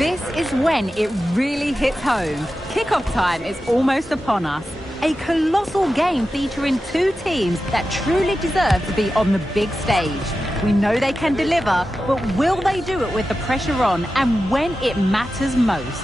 This is when it really hits home. Kick-off time is almost upon us. A colossal game featuring two teams that truly deserve to be on the big stage. We know they can deliver, but will they do it with the pressure on and when it matters most?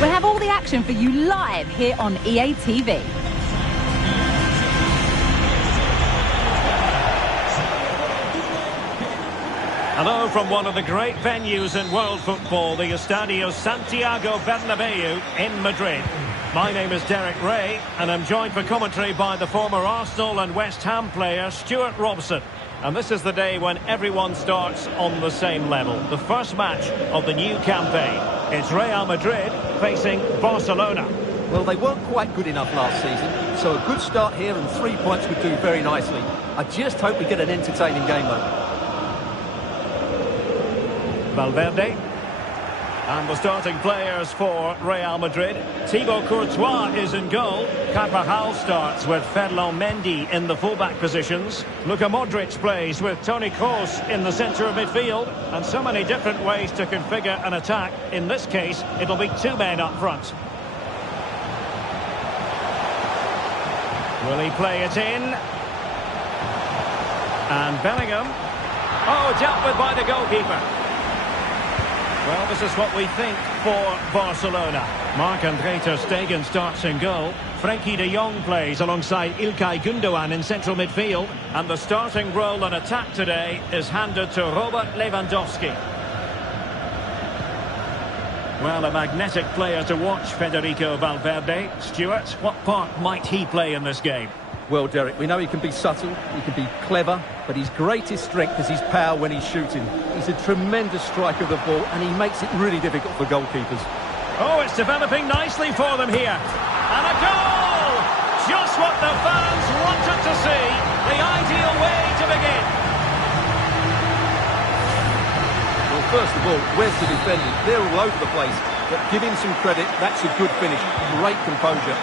We'll have all the action for you live here on EA TV. Hello from one of the great venues in world football, the Estadio Santiago Bernabeu in Madrid. My name is Derek Ray, and I'm joined for commentary by the former Arsenal and West Ham player Stuart Robson. And this is the day when everyone starts on the same level. The first match of the new campaign. It's Real Madrid facing Barcelona. Well, they weren't quite good enough last season, so a good start here and 3 points would do very nicely. I just hope we get an entertaining game, though. Valverde. And the starting players for Real Madrid. Thibaut Courtois is in goal. Carvajal starts with Ferland Mendy in the fullback positions. Luka Modric plays with Toni Kroos in the centre of midfield. And so many different ways to configure an attack. In this case, it'll be two men up front. Will he play it in? And Bellingham. Oh, dealt with by the goalkeeper. Well, this is what we think for Barcelona. Marc-Andre ter Stegen starts in goal. Frenkie de Jong plays alongside Ilkay Gundogan in central midfield. And the starting role in attack today is handed to Robert Lewandowski. Well, a magnetic player to watch, Federico Valverde. Stuart, what part might he play in this game? Well, Derek, we know he can be subtle, he can be clever, but his greatest strength is his power when he's shooting. He's a tremendous striker of the ball, and he makes it really difficult for goalkeepers. Oh, it's developing nicely for them here. And a goal! Just what the fans wanted to see. The ideal way to begin. Well, first of all, where's the defenders? They're all over the place. But give him some credit, that's a good finish. Great composure.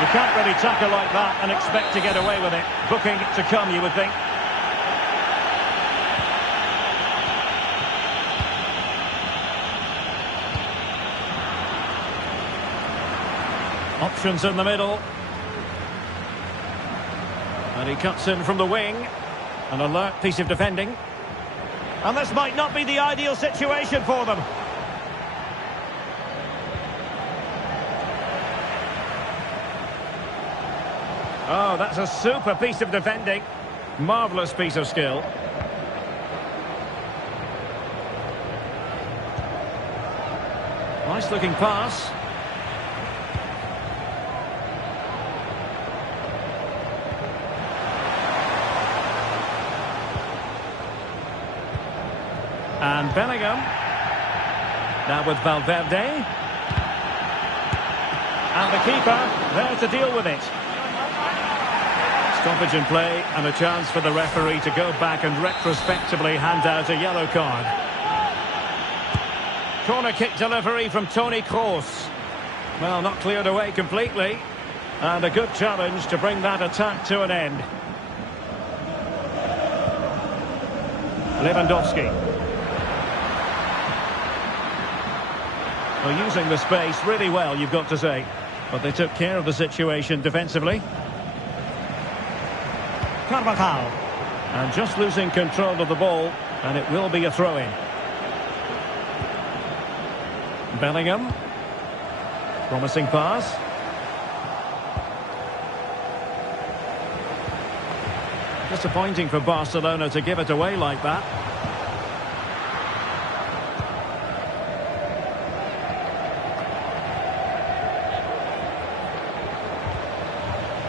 You can't really tackle like that and expect to get away with it. Booking to come, you would think. Options in the middle. And he cuts in from the wing. An alert piece of defending. And this might not be the ideal situation for them. Oh, that's a super piece of defending. Marvellous piece of skill. Nice looking pass. And Bellingham. Now with Valverde. And the keeper there to deal with it. Stoppage in play and a chance for the referee to go back and retrospectively hand out a yellow card. Corner kick delivery from Toni Kroos. Well, not cleared away completely. And a good challenge to bring that attack to an end. Lewandowski. Well, using the space really well, you've got to say. But they took care of the situation defensively. Carvajal. And just losing control of the ball, and it will be a throw-in. Bellingham. Promising pass. Disappointing for Barcelona to give it away like that.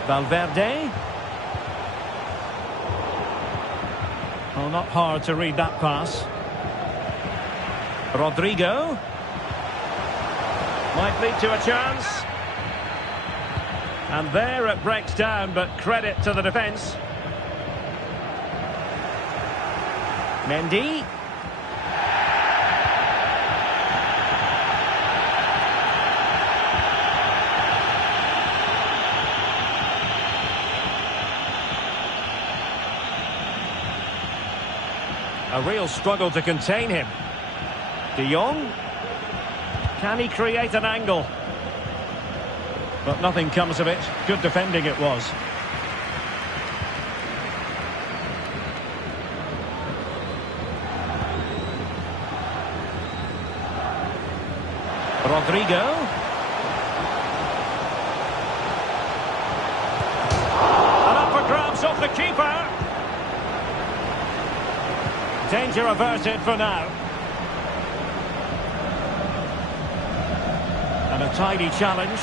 Valverde. Well, not hard to read that pass. Rodrigo. Might lead to a chance. And there it breaks down, but credit to the defence. Mendy. A real struggle to contain him. De Jong. Can he create an angle? But nothing comes of it. Good defending it was. Rodrigo. And up for grabs off the keeper. Danger averted for now. And a tidy challenge.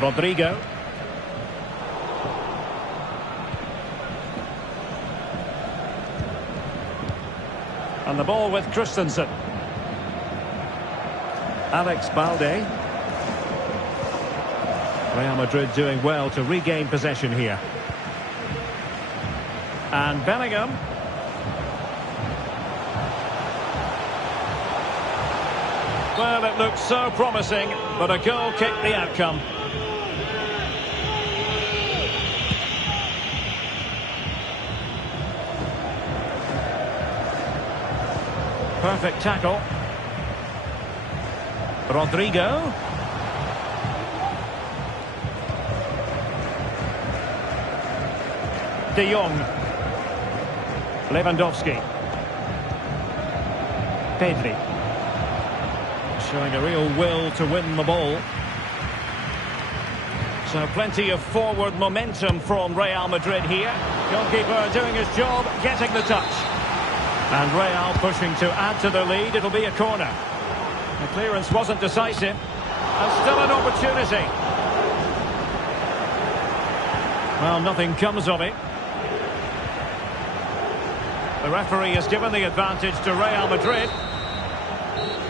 Rodrigo. And the ball with Christensen. Alex Balde. Real Madrid doing well to regain possession here. And Bellingham. Well, it looked so promising, but a goal kicked the outcome. Perfect tackle. Rodrigo. De Jong. Lewandowski. Pedri. Showing a real will to win the ball. So plenty of forward momentum from Real Madrid here. Goalkeeper doing his job, getting the touch. And Real pushing to add to the lead. It'll be a corner. The clearance wasn't decisive. And still an opportunity. Well, nothing comes of it. The referee has given the advantage to Real Madrid.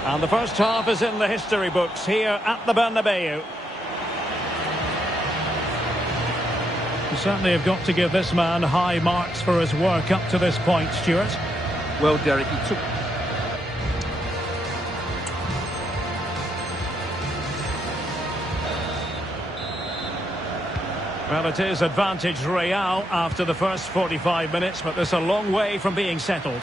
And the first half is in the history books here at the Bernabeu. You certainly have got to give this man high marks for his work up to this point, Stuart. Well, Derek, he took... Well, it is advantage Real after the first 45 minutes, but there's a long way from being settled.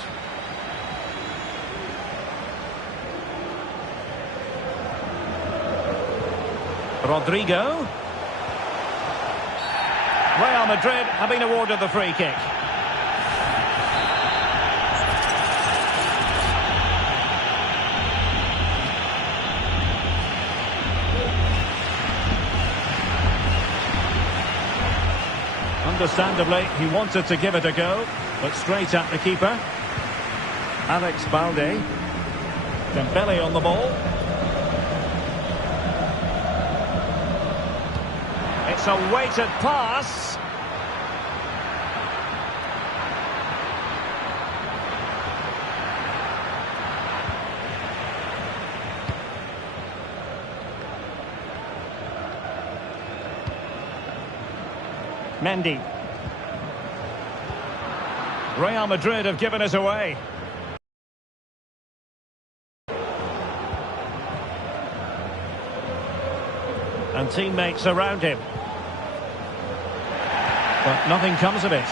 Rodrigo. Real Madrid have been awarded the free kick. Understandably, he wanted to give it a go, but straight at the keeper. Alex Balde. Dembele on the ball. It's a weighted pass. Mendy. Real Madrid have given us away. And teammates around him. But nothing comes of it.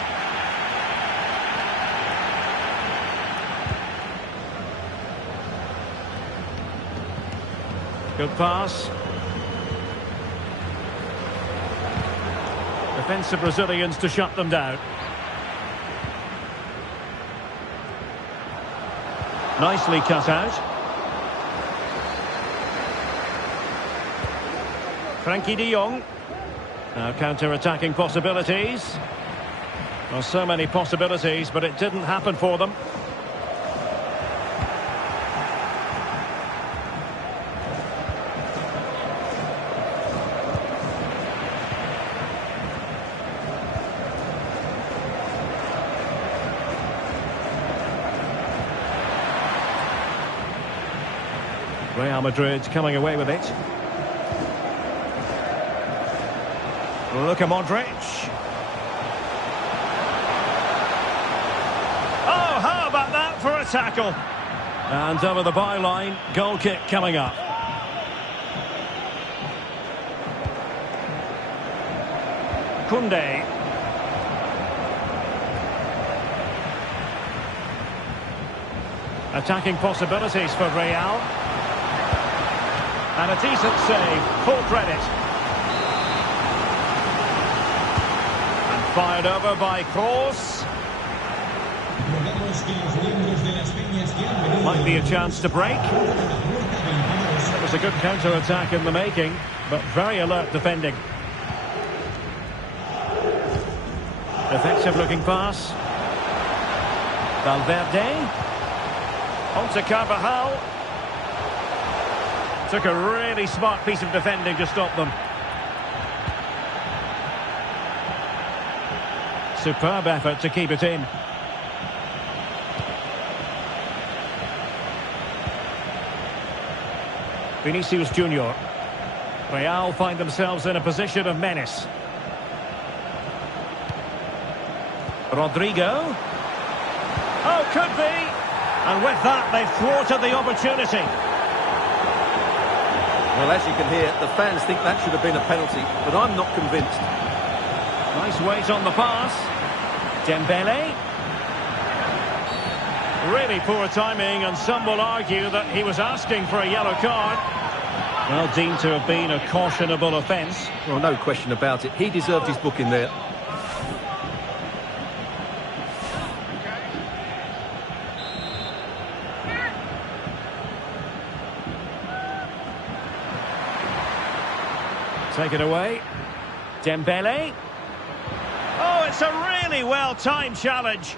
Good pass. Defensive Brazilians to shut them down. Nicely cut out. Frankie de Jong. Now counter-attacking possibilities. Well, so many possibilities, but it didn't happen for them. Real Madrid coming away with it. Luka Modric. Oh, how about that for a tackle? And over the byline, goal kick coming up. Koundé. Attacking possibilities for Real. And a decent save, full credit. And fired over by Kroos. Might be a chance to break. It was a good counter-attack in the making, but very alert defending. Effective looking pass. Valverde. Onto Carvajal. Took a really smart piece of defending to stop them. Superb effort to keep it in. Vinicius Junior. Real find themselves in a position of menace. Rodrigo. Oh, could be. And with that, they've thwarted the opportunity. Well, as you can hear, the fans think that should have been a penalty, but I'm not convinced. Nice weight on the pass. Dembele. Really poor timing, and some will argue that he was asking for a yellow card. Well, deemed to have been a cautionable offence. Well, no question about it. He deserved his booking there. Take it away. Dembele. Oh, it's a really well-timed challenge.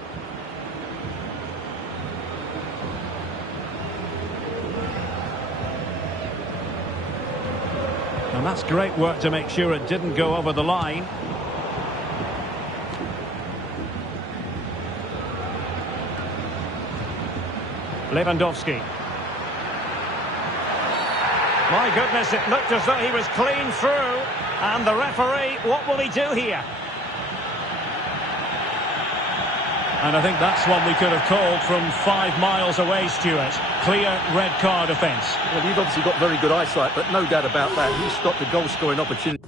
And that's great work to make sure it didn't go over the line. Lewandowski. My goodness, it looked as though he was clean through. And the referee, what will he do here? And I think that's one we could have called from 5 miles away, Stuart. Clear red card offence. Well, you've obviously got very good eyesight, but no doubt about that. He stopped a goal-scoring opportunity.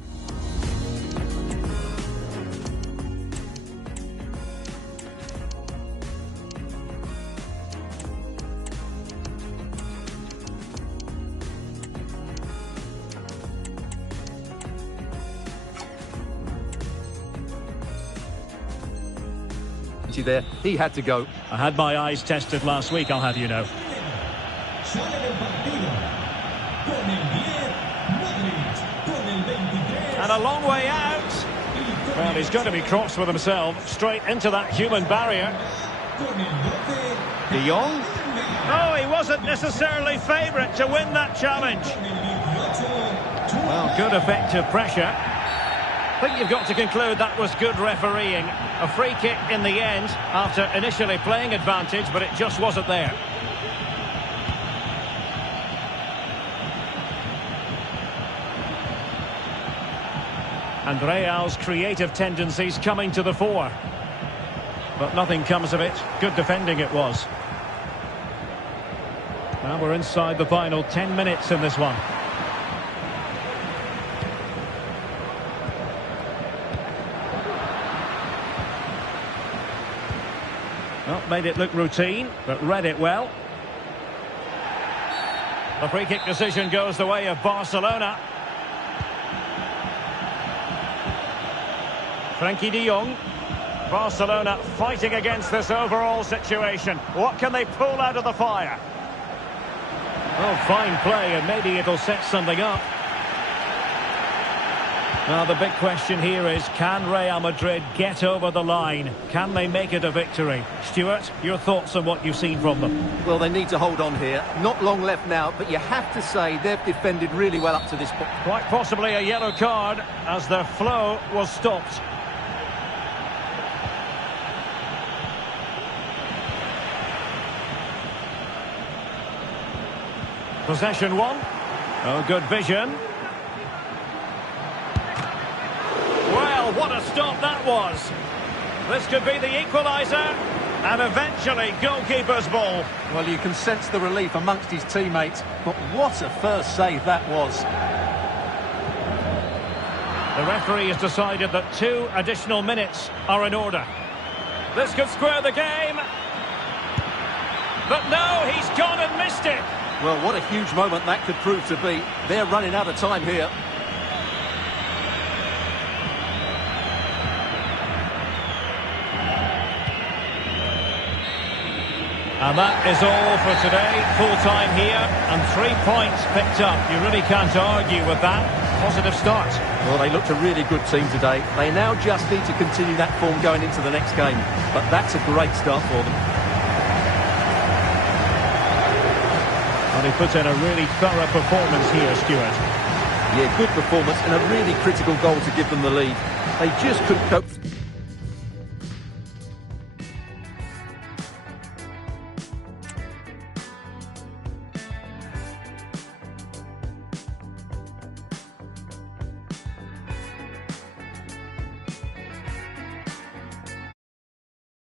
There, he had to go. I had my eyes tested last week, I'll have you know. And a long way out. Well, he's going to be cross with himself, straight into that human barrier. De Jong. Oh, he wasn't necessarily favourite to win that challenge. Well, good effective pressure. I think you've got to conclude that was good refereeing. A free kick in the end after initially playing advantage, but it just wasn't there. And Real's creative tendencies coming to the fore. But nothing comes of it. Good defending it was. Now we're inside the final 10 minutes in this one. Well, made it look routine, but read it well. The free kick decision goes the way of Barcelona. Frenkie de Jong. Barcelona fighting against this overall situation. What can they pull out of the fire? Well, fine play, and maybe it'll set something up. Now, the big question here is, can Real Madrid get over the line? Can they make it a victory? Stuart, your thoughts on what you've seen from them? Well, they need to hold on here. Not long left now, but you have to say they've defended really well up to this point. Quite possibly a yellow card as their flow was stopped. Possession one. Oh, good vision. Well, what a stop that was. This could be the equaliser. And eventually, goalkeeper's ball. Well, you can sense the relief amongst his teammates. But what a first save that was. The referee has decided that 2 additional minutes are in order. This could square the game. But no, he's gone and missed it. Well, what a huge moment that could prove to be. They're running out of time here. And that is all for today. Full time here and 3 points picked up. You really can't argue with that. Positive start. Well, they looked a really good team today. They now just need to continue that form going into the next game. But that's a great start for them. And he puts in a really thorough performance here, Stuart. Yeah, good performance and a really critical goal to give them the lead. They just couldn't cope.